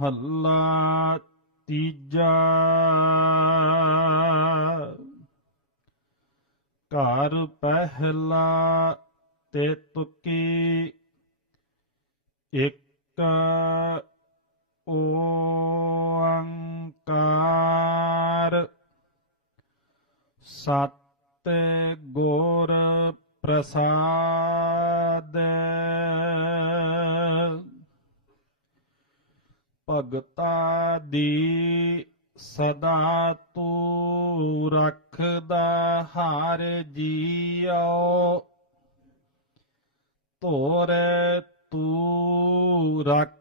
ਮਹੱਲਾ ਤੀਜਾ। ਘਰ ਪਹਿਲਾ ਤੇ ਤੁਕੀ ਇੱਕ ਓੰਕਾਰ ਸਤ ਗੁਰ ਪ੍ਰਸਾਦ। ਭਗਤਾ ਦੀ ਸਦਾ ਤੂੰ ਰੱਖਦਾ ਹਰ ਜੀਉ ਤੋਰੇ ਤੂੰ ਰੱਖ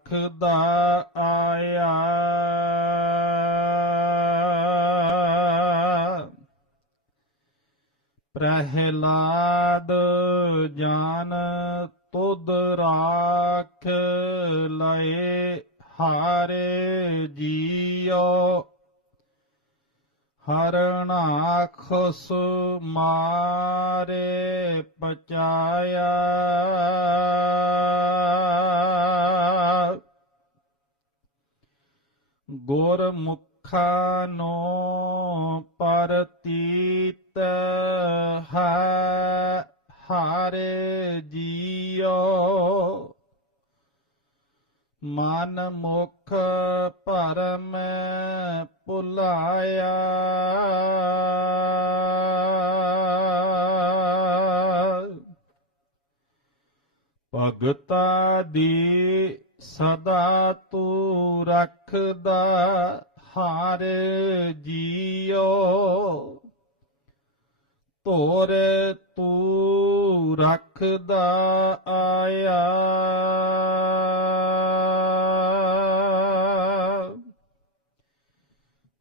ਮਾਰੇ ਪਚਾਇਆ। ਗੁਰਮੁਖਾ ਨੋ ਪਰਤੀਤ ਹੈ ਹਾਰੇ ਜੀਉ ਮਨ ਮੁਖ ਭਰਮ ਭੁਲਾਇਆ। ਭਗਤਾ ਦੀ ਸਦਾ ਤੂੰ ਰੱਖਦਾ ਹਾਰ ਜੀਓ। ਤੋਰ ਤੂੰ ਰੱਖਦਾ ਆਇਆ।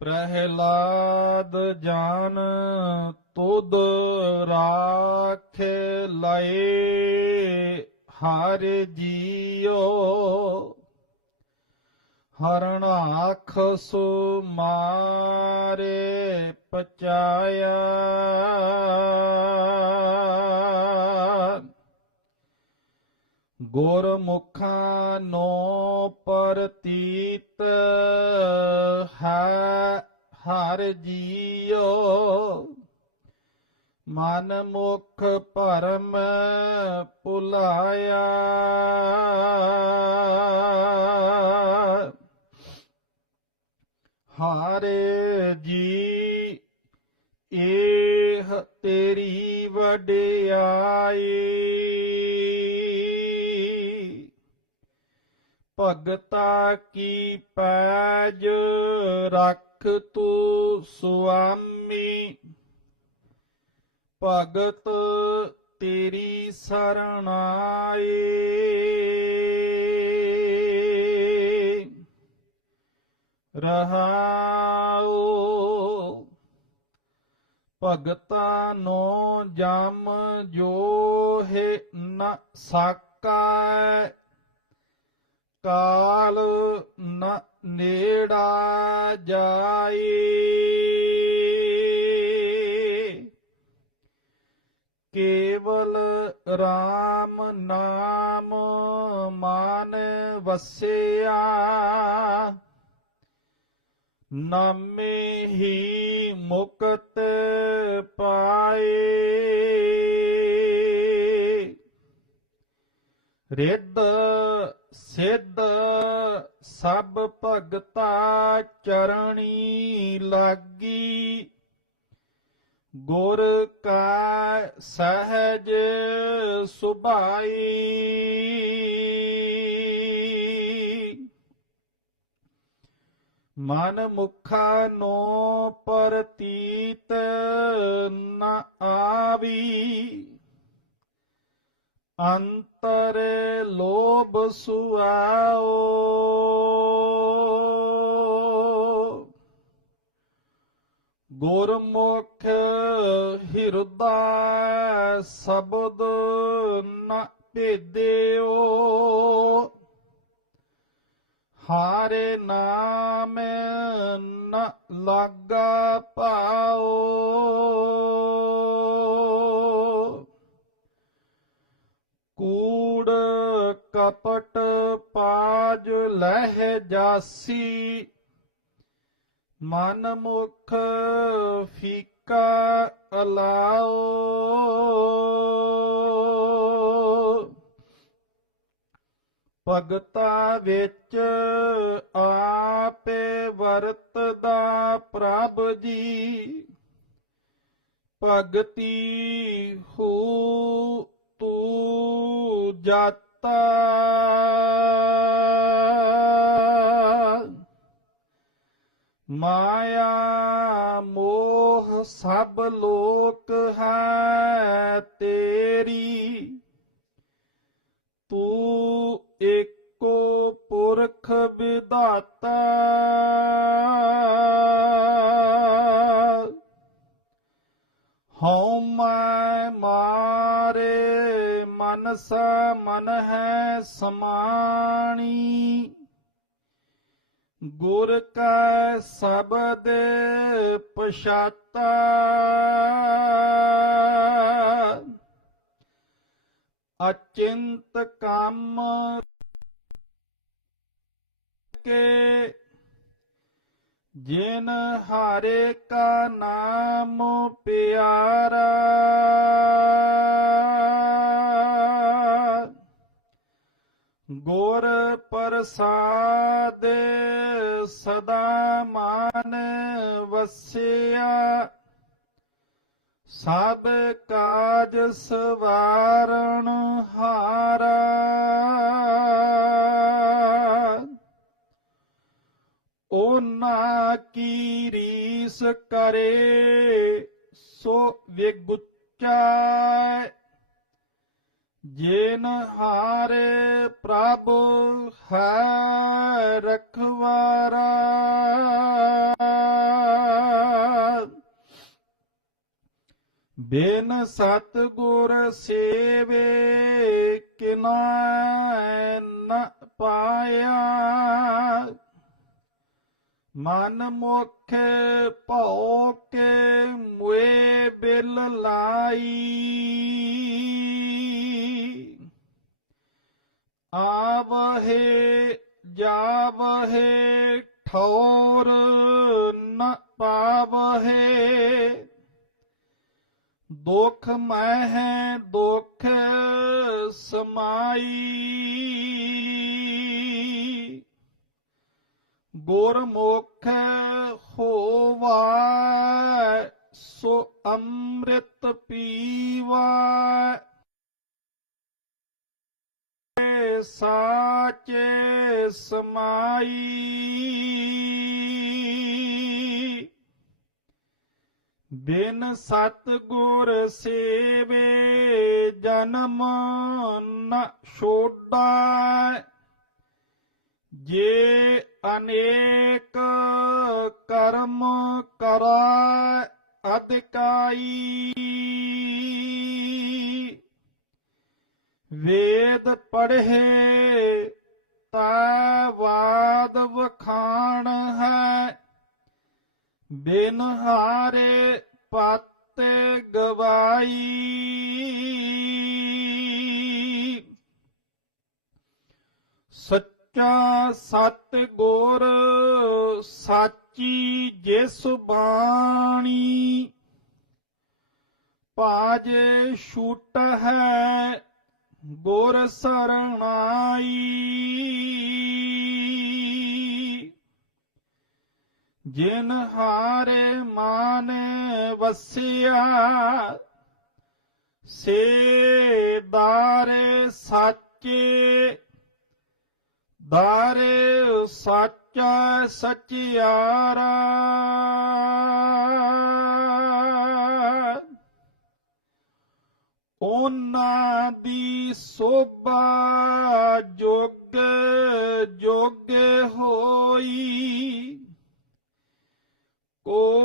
ਪ੍ਰਹਿਲਾਦ ਜਾਨ ਤੁਧ ਰਾਖ ਲਏ ਹਰ ਜੀਉ ਹਰਣਾਖ ਮਾਰੇ। ਪਚਾਇਆ। ਗੁਰਮੁਖਾਂ ਨੋ ਪ੍ਰਤੀਤ ਹੈ ਹਰ ਜੀਓ ਮਨ ਮੁਖ ਭਰਮ ਭੁਲਾਇਆ। ਹਾਰੇ ਜੀ ਇਹ ਤੇਰੀ ਵਡਿਆਈ। ਭਗਤਾ ਕੀ ਪੈਜ ਰੱਖ ਤੂੰ ਸੁਆਮੀ। ਭਗਤ ਤੇਰੀ ਸਰਣਾਈ ਰਹਾਉ ਭਗਤਾ ਨੋ ਜਮ ਜੋ ਹੈ ਨ ਸਾਕਾ ਕਾਲ ਨ ਨੇੜਾ ਜਾਈ। ਕੇਵਲ RAM ਨਾਮ ਮਾਨ ਵਸਿਆ। ਨਾਮੇ ਹੀ ਮੁਕਤ ਪਾਏ। ਰਿੱਧ ਸਿੱਧ ਸਭ ਭਗਤਾ ਚਰਣੀ ਲਾਗੀ। ਗੁਰ ਕਾ ਸਹਜ ਸੁਭਾਈ। ਮਨ ਮੁਖ ਨੋ ਪਰਤੀਤ ਨ ਆਵੀ। ਅੰਤਰੇ ਲੋਭ ਸੁਆਓ। ਗੁਰਮੁਖ ਹਿਰਦਾ ਸਬਦ ਨ ਭੇਦਿਓ। ਹਾਰੇ ਨਾਮ ਨ ਲਾਗਾ ਪਾਓ। ਕੂੜ ਕਪਟ ਪਾਜ ਲਹਿ ਜਾਸੀ ਮਨ ਮੁਖ ਫੀਕਾ ਅਲਾਓ। ਭਗਤਾ ਵਿੱਚ ਆਪੇ ਵਰਤਦਾ ਪ੍ਰਭ ਜੀ। ਭਗਤੀ ਹੋ ਤੂੰ ਜਾਤਾ। ਮਾਇਆ ਮੋਹ ਸਭ ਲੋਕ ਹੈ ਤੇਰੀ। ਤੂੰ ਏਕੋ ਪੁਰਖ ਵਿਧਾਤਾ। ਹਉ ਮੈਂ ਮਾਰੇ ਮਨਸਾ ਮਨ ਹੈ ਸਮਾਣੀ। ਗੁਰ ਕੈ ਸ਼ਬਦ ਪਛਾਤਾ। ਅਚਿੰਤ ਕੰਮ ਕੇ ਜਿਨ ਹਾਰੇ ਕਾ ਨਾਮ ਪਿਆਰਾ ਗੁਰ ਪ੍ਰਸਾਦ ਸਦਾ ਮਾਨ ਵਸਿਆ, ਸਭ ਕਾਜ ਸਵਾਰਣ ਹਾਰਾ। ਉਹਨਾਂ ਕੀ ਰੀਸ ਕਰੇ, ਸੋ ਵਿਗੁੱਚਾ। ਜੇਨ ਹਾਰੇ ਪ੍ਰਭ ਹੈ ਰਖਵਾਰਾ। ਬੇਨ ਸਤ ਗੁਰ ਸੇਵੇ, ਕਿਨਾ ਨ ਪਾਇਆ। ਮਨ ਮੁਖ ਭਉ ਕੇ ਮੁਏ ਬਿਲ ਲਾਈ। ਆਵਹੇ ਜਾਵਹੇ ਠੌਰ ਨ ਪਾਵਹੇ। ਦੁਖ ਹੈ ਦੁਖ ਸਮਾਈ। ਗੁਰਮੁਖ ਹੋਵਾ ਸੋ ਅੰਮ੍ਰਿਤ ਪੀਵਾ ਸਾਚੇ ਸਮਾਈ। ਬਿਨ ਸਤ ਗੁਰ ਸੇਵੇ ਜਨਮ ਨ ਛੋਡਾ। ਜੇ ਅਨੇਕ ਕਰਮ ਕਰੈ ਅਤਿਕਾਈ, ਵੇਦ ਪੜ੍ਹੇ ਤਾ ਵਾਦ ਵਖਾਣ ਹੈ, ਬਿਨ ਹਾਰੇ ਪਾਤੇ ਗਵਾਈ। ਸੱਚ ਸਤ ਗੁਰ ਸਾਚੀ ਜਿਸ ਬਾਣੀ ਪਾਜੇ ਛੂਟ ਹੈ ਗੁਰ ਸਰਣਾਈ। ਜਿਨ ਹਾਰੇ ਮਾਨ ਵਸਿਆ, ਸੇ ਦਾਰੇ ਸਾਚੇ ਦਾਰੇ ਸੱਚ ਸਚਿਆਰਾ। ਉਹਨਾਂ ਦੀ ਸੋਭਾ ਜੋਗ ਜੋਗੇ ਹੋਈ। ਕੋ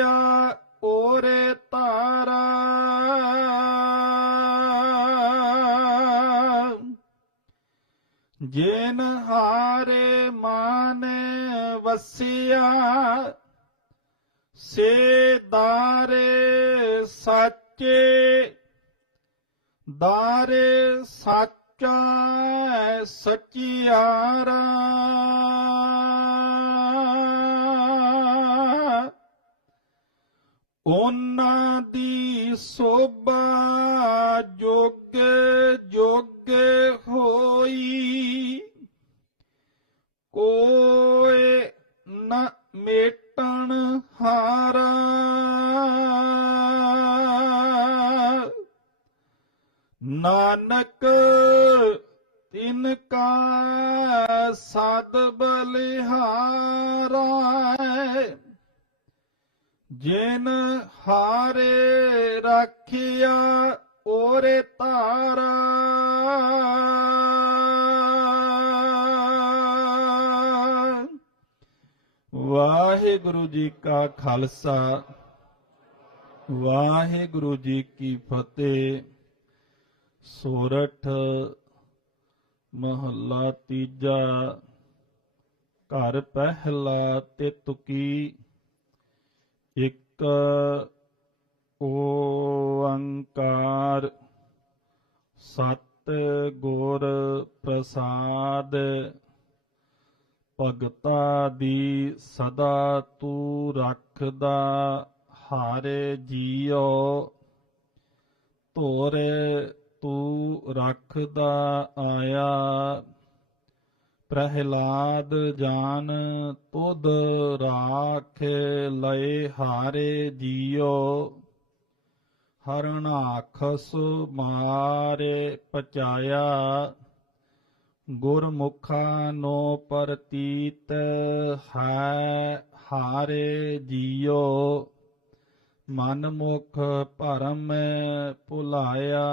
ਰਾਖਿਆ ਓਰੇ ਤਾਰਾ। ਜਿਨ ਹਾਰੇ ਮਾਨੇ ਵਸਿਆ ਸੇ ਦਾਰੇ ਸਾਚੇ ਦਾਰੇ ਸਾਚਾ ਸਚਿਆਰਾ। ਉਹਨਾਂ ਦੀ ਸੋਭਾ ਜੋਗੇ ਜੋਗ ਹੋਈ। ਕੋਏ ਨ ਮੇਟਣ ਹਾਰਾ। ਨਾਨਕ ਤਿਨ ਕਾ ਸਤ ਬਲਿਹਾਰਾ। ਜਿਨ ਹਾਰੇ ਰੱਖਿਆ ਓਰੇ ਤਾਰਾ ਵਾਹਿਗੁਰੂ ਜੀ ਕਾ ਖਾਲਸਾ ਵਾਹਿਗੁਰੂ ਜੀ ਕੀ ਫਤਿਹ ਸੋਰਠ ਮਹੱਲਾ ਤੀਜਾ ਘਰ ਪਹਿਲਾ ਤੇ ਤੁਕੀ ਇੱਕ ਓੰਕਾਰ ਸਤ ਗੁਰ ਪ੍ਰਸਾਦ ਭਗਤਾ ਦੀ ਸਦਾ ਤੂੰ ਰੱਖਦਾ ਹਾਰੇ ਜੀਓ ਤੋਰੇ ਤੂੰ ਰੱਖਦਾ ਆਇਆ। ਪ੍ਰਹਿਲਾਦ ਜਾਨ ਤੁਧ ਰਾਖ ਲਏ ਹਾਰੇ ਜੀਓ ਹਰਣਾਖਸ ਮਾਰੇ ਪਚਾਇਆ, ਗੁਰਮੁਖਾ ਨੋ ਪ੍ਰਤੀਤ ਹੈ ਹਾਰੇ ਜੀਓ ਮਨਮੁਖ ਭਰਮ ਭੁਲਾਇਆ।